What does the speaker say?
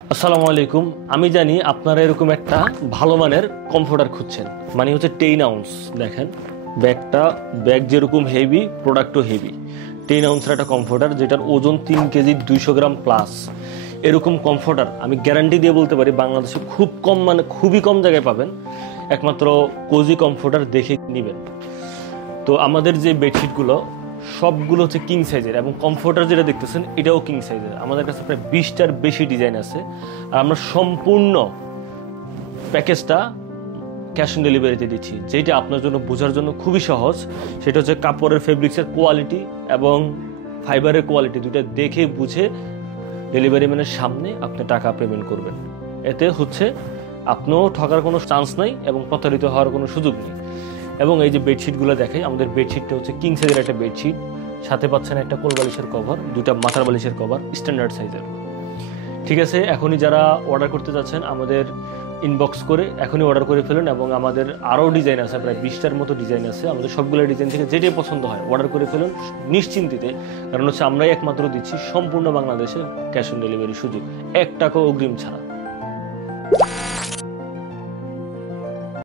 আসসালামু আলাইকুম। আমি জানি আপনারা এরকম একটা ভালো মানের কমফোর্টার খুঁজছেন, মানে হচ্ছে 10 আউন্স। দেখেন ব্যাগ যেরকম হেভি, প্রোডাক্টও হেভি। 10 আউন্সের একটা কমফোর্টার যেটার ওজন 3 কেজি 200 গ্রাম প্লাস। এরকম কমফোর্টার আমি গ্যারান্টি দিয়ে বলতে পারি বাংলাদেশে খুব কম, মানে খুবই কম জায়গায় পাবেন। একমাত্র কোজি কমফোর্টার দেখে নেবেন। তো আমাদের যে বেডশিটগুলো সবগুলো হচ্ছে কিং সাইজের, এবং কমফোর্টার যেটা দেখতেছেন এটাও কিং সাইজের। আমাদের কাছে প্রায় 20টার বেশি ডিজাইন আছে, আর আমরা সম্পূর্ণ প্যাকেজটা ক্যাশ অন ডেলিভারিতে দিচ্ছি, যেটা আপনার জন্য বোঝার জন্য খুবই সহজ। সেটা হচ্ছে কাপড়ের ফেব্রিক্সের কোয়ালিটি এবং ফাইবারের কোয়ালিটি দুটো দেখে বুঝে ডেলিভারি ম্যানের সামনে আপনি টাকা পেমেন্ট করবেন। এতে হচ্ছে আপনিও ঠকার কোনো চান্স নাই এবং প্রতারিত হওয়ার কোনো সুযোগ নেই। এবং এই যে বেডশিটগুলো দেখাই, আমাদের বেডশিটটা হচ্ছে কিং সাইজের একটা বেডশিট, সাথে পাচ্ছেন একটা কোল বালিশের কভার, দুটা মাথার বালিশের কভার স্ট্যান্ডার্ড সাইজের। ঠিক আছে, এখনই যারা অর্ডার করতে যাচ্ছেন আমাদের ইনবক্স করে এখনই অর্ডার করে ফেলুন। এবং আমাদের আরও ডিজাইন আছে, প্রায় 20টার মতো ডিজাইন আছে। আমাদের সবগুলো ডিজাইন থেকে যেটাই পছন্দ হয় অর্ডার করে ফেলুন নিশ্চিন্তিতে, কারণ হচ্ছে আমরাই একমাত্র দিচ্ছি সম্পূর্ণ বাংলাদেশে ক্যাশ অন ডেলিভারি সুযোগ, 1 টাকাও অগ্রিম ছাড়া।